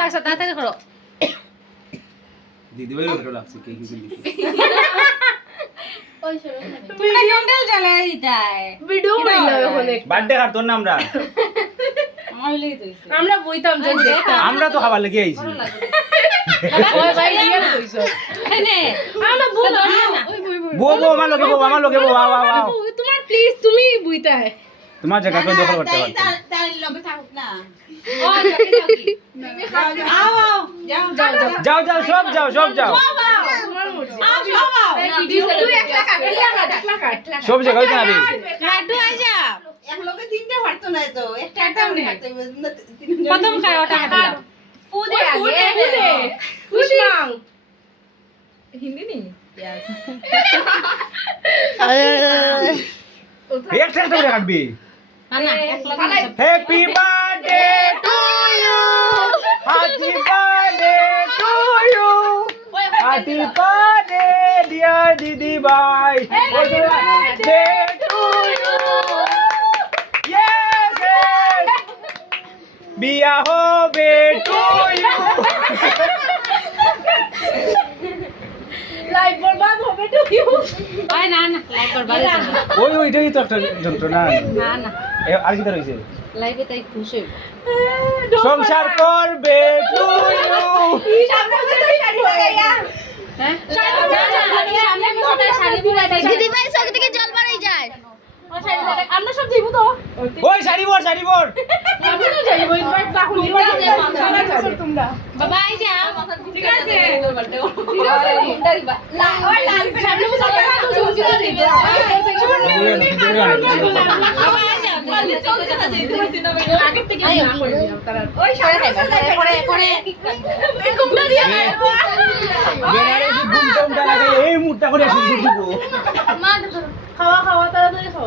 লাগছে তাড়াতাড়ি করো দিদি ভাই ওটা লাগছে কে কি লিখে ওই সরো ভিডিওটা জ্বালায় দিতাই ভিডিও হইলো ওখানে বার্থডে কার তোর না আমরা আমার লাগি দইছে আমরা বইতাম যে দেখতাম আমরা তো খাবার লেগে আইছি ওই ভাই দিয়ে কইছো এনে আমরা বই না বো বো আমার লগে বো আও তোমার প্লিজ তুমি বইতা है তোমার জায়গা করে দখল করতে পারছো তাই লগে থাকুক না ও যাকে যাকি আও আও যাও যাও সব যাও তোমার মর্জি আও সব আও তুই একলা কাট সব জায়গা হইতে হবে লাড্ডু আই যা এক লগে তিনটা পারতো না তো একটাও নেই প্রথম খায় ওটা খাইলাম ফুদে আগে কুশমাং হিন্দি নেই একটা করে কাটবি না না এক লগে happy birthday to you happy birthday to you happy birthday dear দিদি ভাই happy birthday to you yes বিয়া হবে টু ইউ লাইফ বরবাদ হবে তো কি ওই না না লাইক করবার ওইটাই তো একটা যন্ত্রণা না না আর কি রয়েছে লাইভে তাই খুশি সংসার করবে টু ইউ হ্যাঁ সামনে কোথায় শাড়ি দিলাই তাই দিদি ভাই চোখ থেকে জল বাড়াই যায় আমরা সব যাইবো তো ওই শাড়ি পর আমি তো যাইবো ইনভাইট না হলি তোমরা বাবা আই যা ঠিক আছে ওই লাল সামনে চলে না তো জুজি তো দিতে বাবা আই যা আগে থেকে না করে দিলাম তারা ওই পরে কুমড়া দিয়ে এই মুহূর্তে করে শুরু করব মা খাওয়া তাড়াতাড়ি খাওয়া